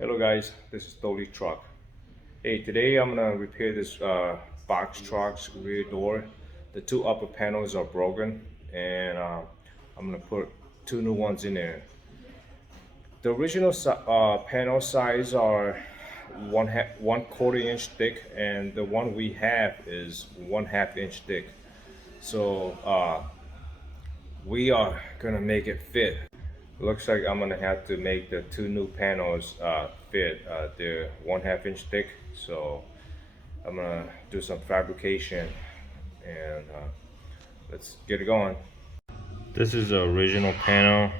Hello guys, this is Dolly Truck. Hey, today I'm gonna repair this box truck's rear door. The two upper panels are broken, and I'm gonna put two new ones in there. The original panel size are 1/4 inch thick, and the one we have is 1/2 inch thick. So we are gonna make it fit. Looks like I'm gonna have to make the two new panels fit. They're 1/2 inch thick, so I'm gonna do some fabrication and let's get it going. This is the original panel.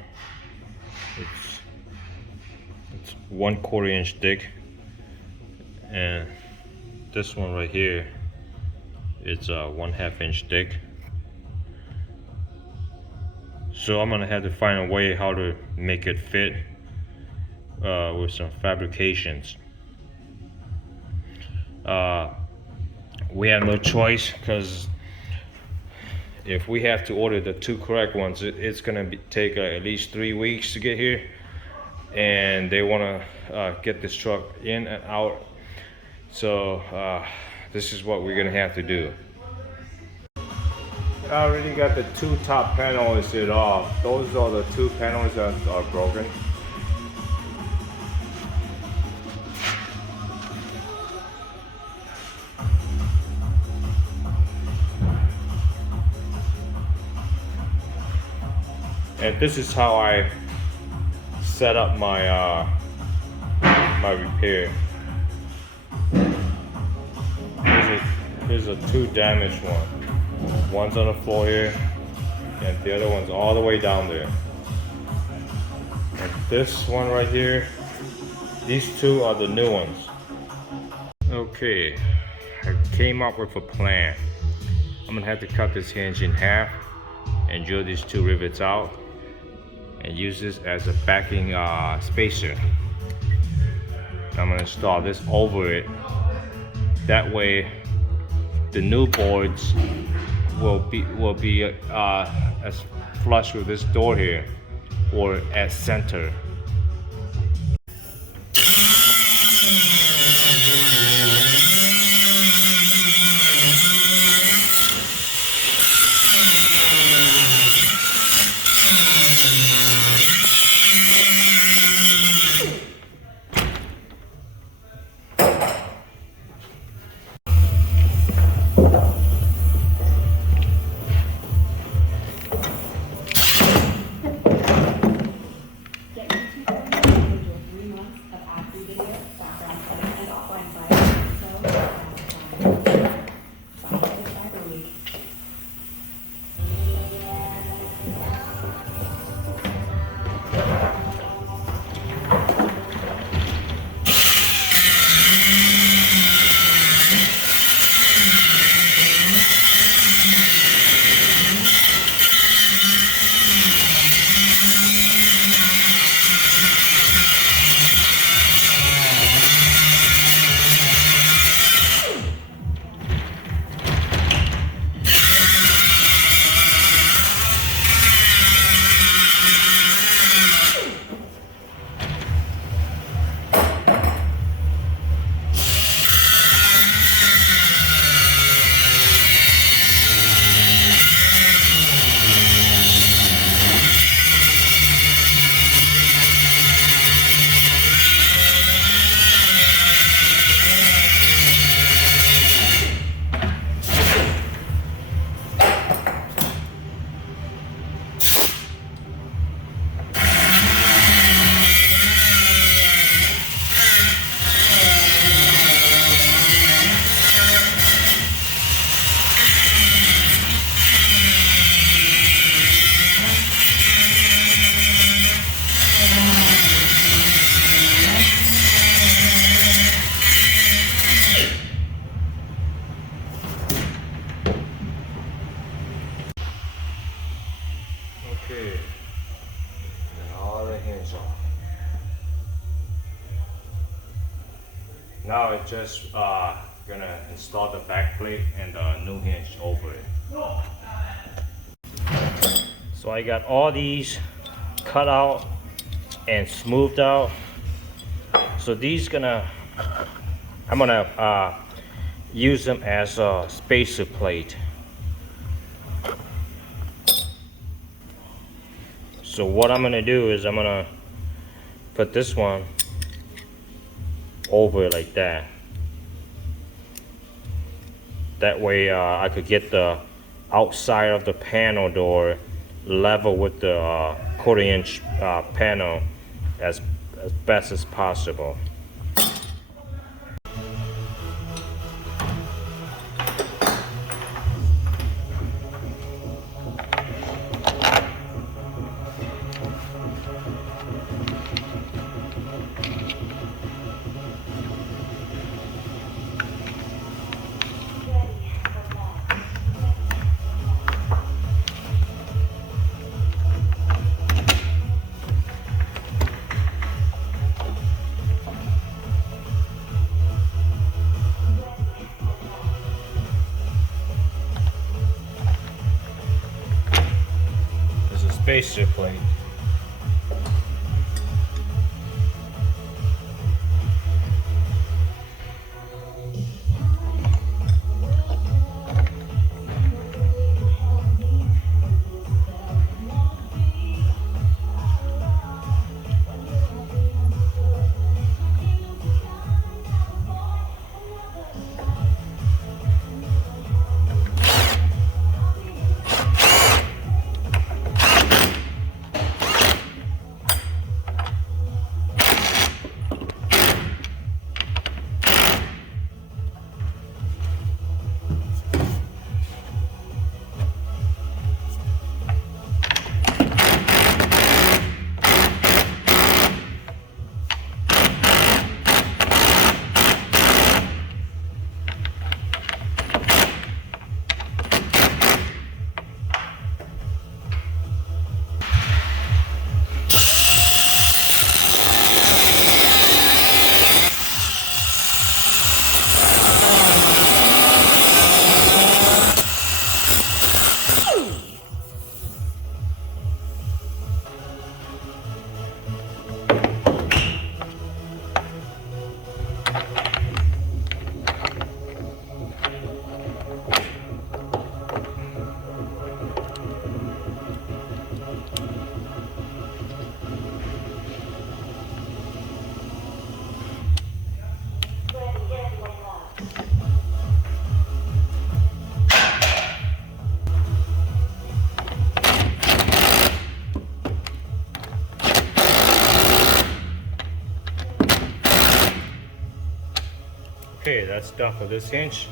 It's 1/4 inch thick, and this one right here, it's 1/2 inch thick. So I'm gonna have to find a way how to make it fit with some fabrications. We have no choice, because if we have to order the two correct ones, it's gonna take at least 3 weeks to get here, and they want to get this truck in and out. So this is what we're gonna have to do. I already got the two top panels off. Those are the two panels that are broken. And this is how I set up my my repair. Here's a two damaged one. One's on the floor here, and the other one's all the way down there. And this one right here, these two are the new ones. Okay, I came up with a plan. I'm gonna have to cut this hinge in half and drill these two rivets out and use this as a backing spacer. I'm gonna install this over it. That way the new boards will be as flush with this door here, or at center. Okay, and all the hinge off. Now it's just gonna install the back plate and the new hinge over it. So I got all these cut out and smoothed out. So these I'm gonna use them as a spacer plate. So what I'm gonna do is I'm gonna put this one over like that. That way I could get the outside of the panel door level with the quarter-inch panel as best as possible. Spacer plate. Okay, that's done for this hinge.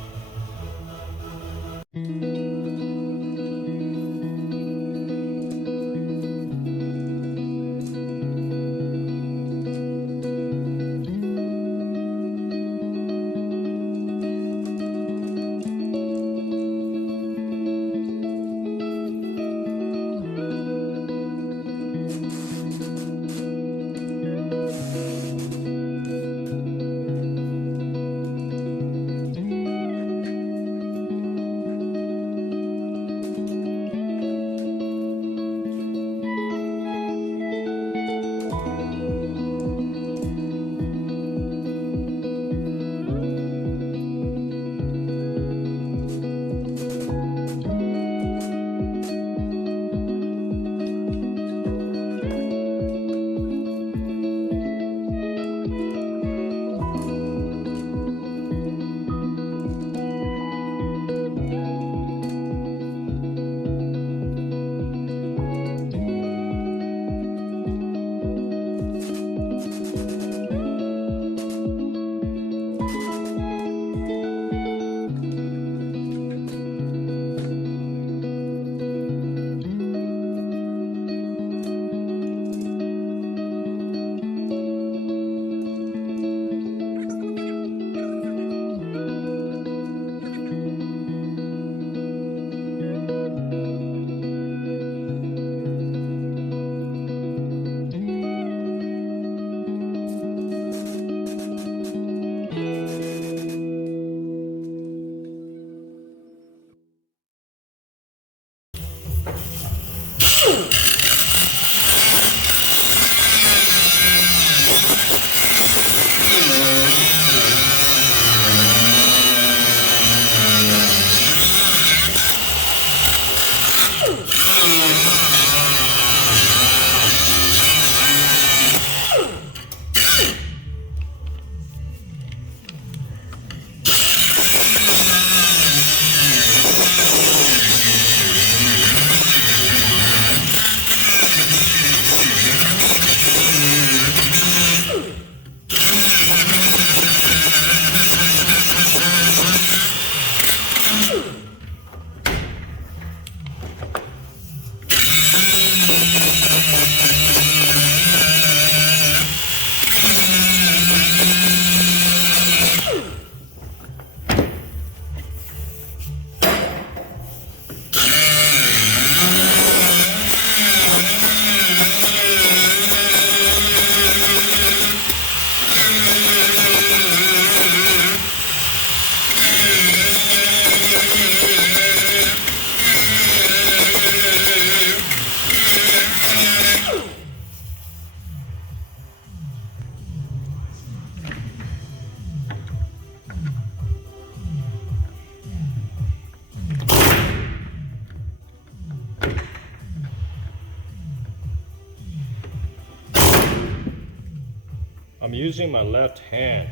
I'm using my left hand,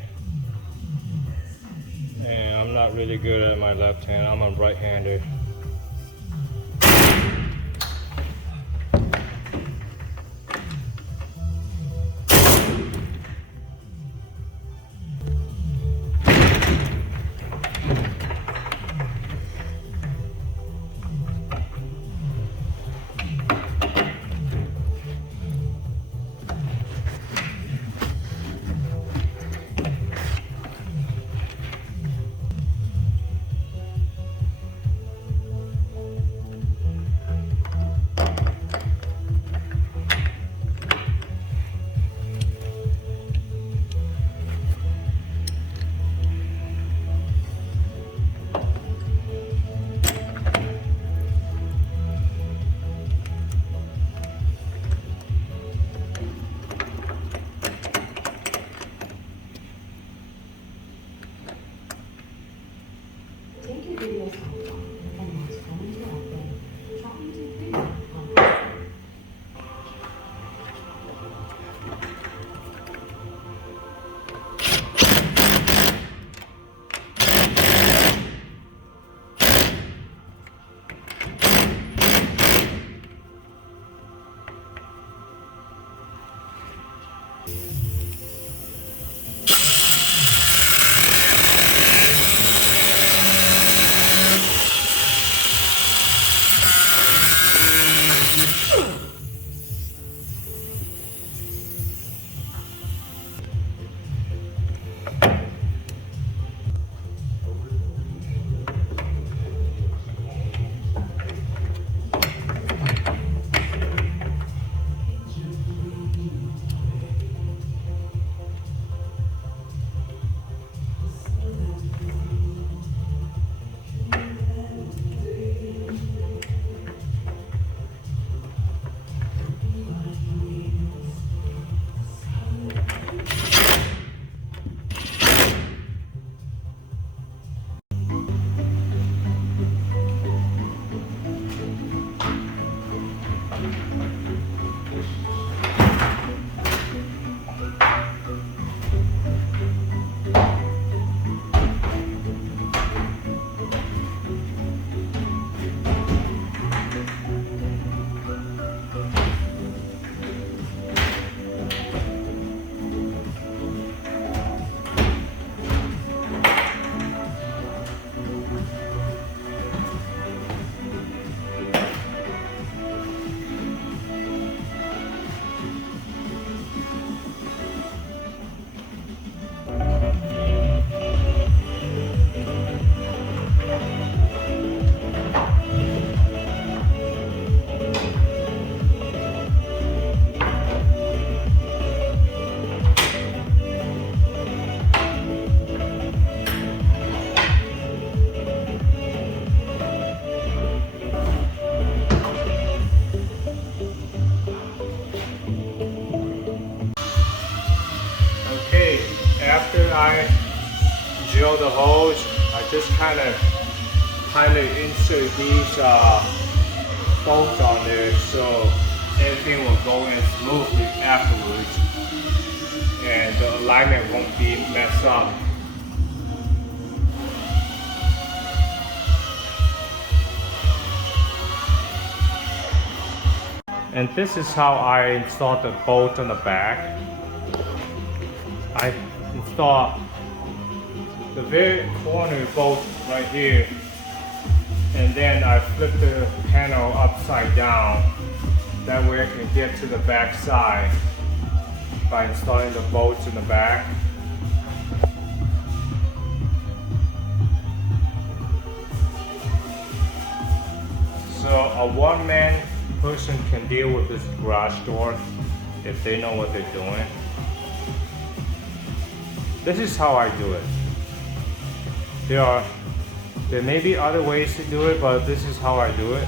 and I'm not really good at my left hand. I'm a right-hander. Take your videos offline and watch phone to open. Trying to free on Okay, after I drill the holes, I just kind of insert these bolts on there so everything will go in smoothly afterwards and the alignment won't be messed up. And this is how I installed the bolt on the back. I install the very corner bolt right here, and then I flip the panel upside down. That way I can get to the back side by installing the bolts in the back. So a one-man person can deal with this garage door if they know what they're doing. This is how I do it. There may be other ways to do it, but this is how I do it.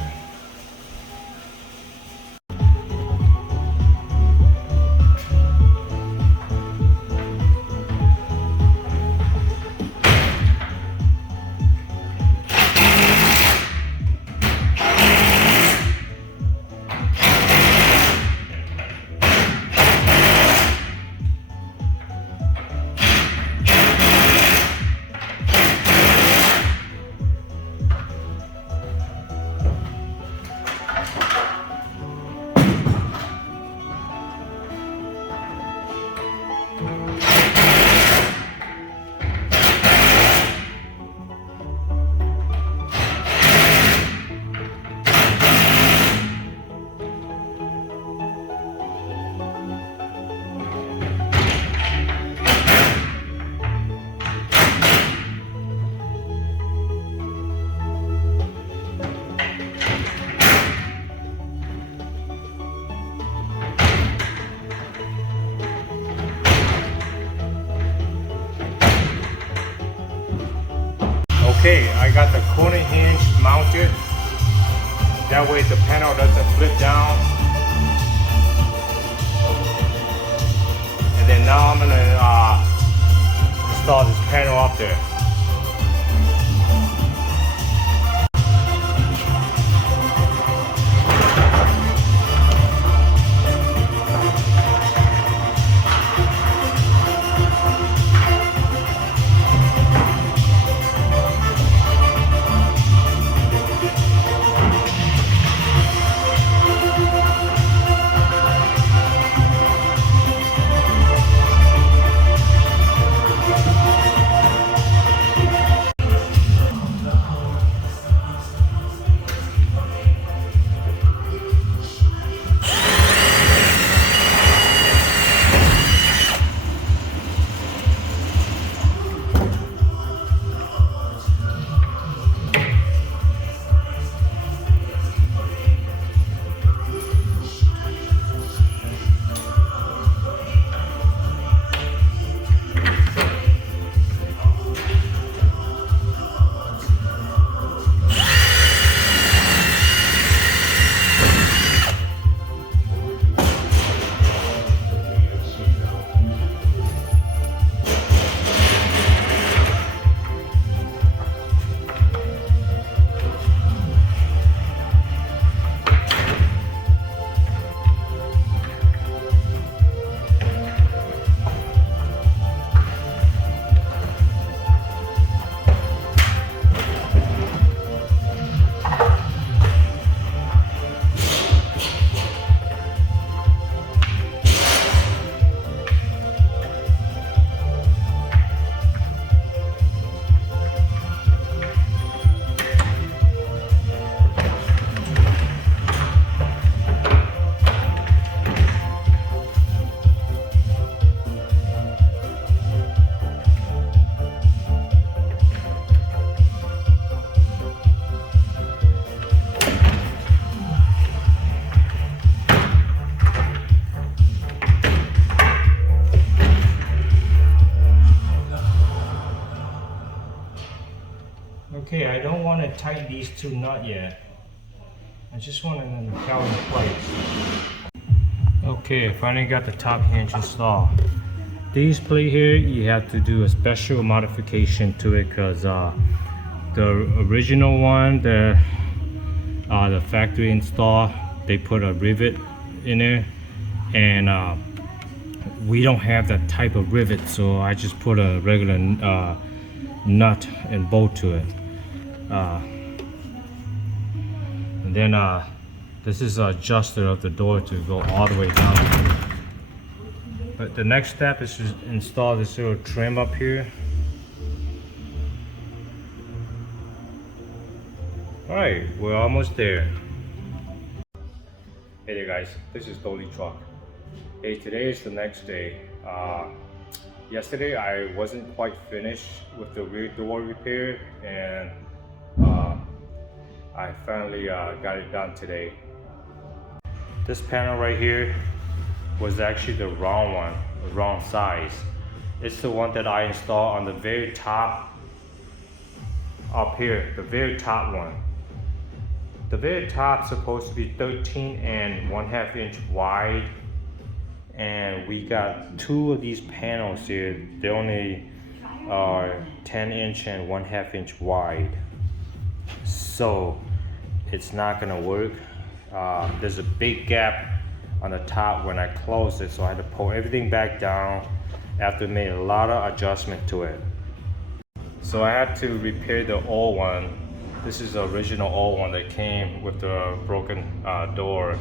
Okay, I got the corner hinge mounted. That way the panel doesn't flip down. And then now I'm gonna install this panel up there. Okay, I don't want to tighten these two nuts yet. I just want them to go in place. Okay, I finally got the top hinge installed. These plate here, you have to do a special modification to it because the original one, the factory install, they put a rivet in there, and we don't have that type of rivet, so I just put a regular nut and bolt to it. And then this is an adjuster of the door to go all the way down. But the next step is to install this little trim up here. Alright, we're almost there. Hey there guys, this is Dolly Truck. Hey, today is the next day. Yesterday I wasn't quite finished with the rear door repair, and I finally got it done today. This panel right here was actually the wrong one, the wrong size. It's the one that I installed on the very top up here, the very top one. The very top is supposed to be 13 and 1/2 inch wide, and we got two of these panels here. They only are 10 inch and 1/2 inch wide, so it's not gonna work. There's a big gap on the top when I closed it, so I had to pull everything back down after made a lot of adjustment to it. So I had to repair the old one. This is the original old one that came with the broken door.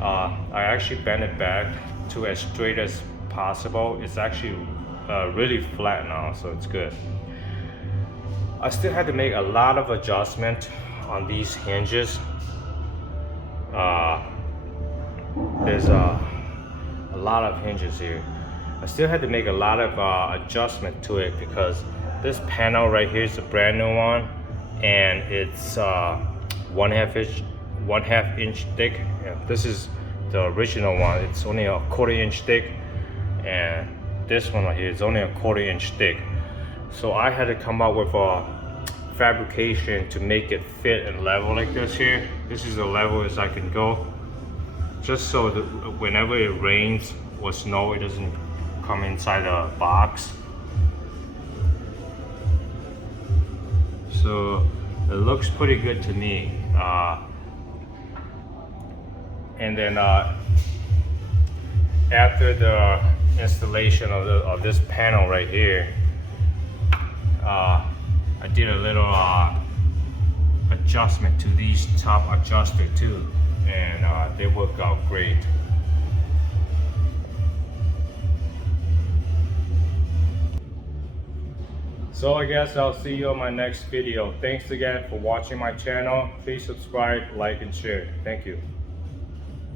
I actually bent it back to as straight as possible. It's actually really flat now, so it's good. I still had to make a lot of adjustment on these hinges. There's a lot of hinges here. I still had to make a lot of adjustment to it because this panel right here is a brand new one, and it's 1/2 inch thick. Yeah, this is the original one. It's only a 1/4 inch thick, and this one right here is only a 1/4 inch thick. So I had to come up with a fabrication to make it fit and level like this here. This is the level as I can go, just so that whenever it rains or snow, it doesn't come inside the box. So it looks pretty good to me. And then after the installation of this panel right here, I did a little adjustment to these top adjuster too, and they work out great. So I guess I'll see you on my next video. Thanks again for watching my channel. Please subscribe, like, and share. Thank you.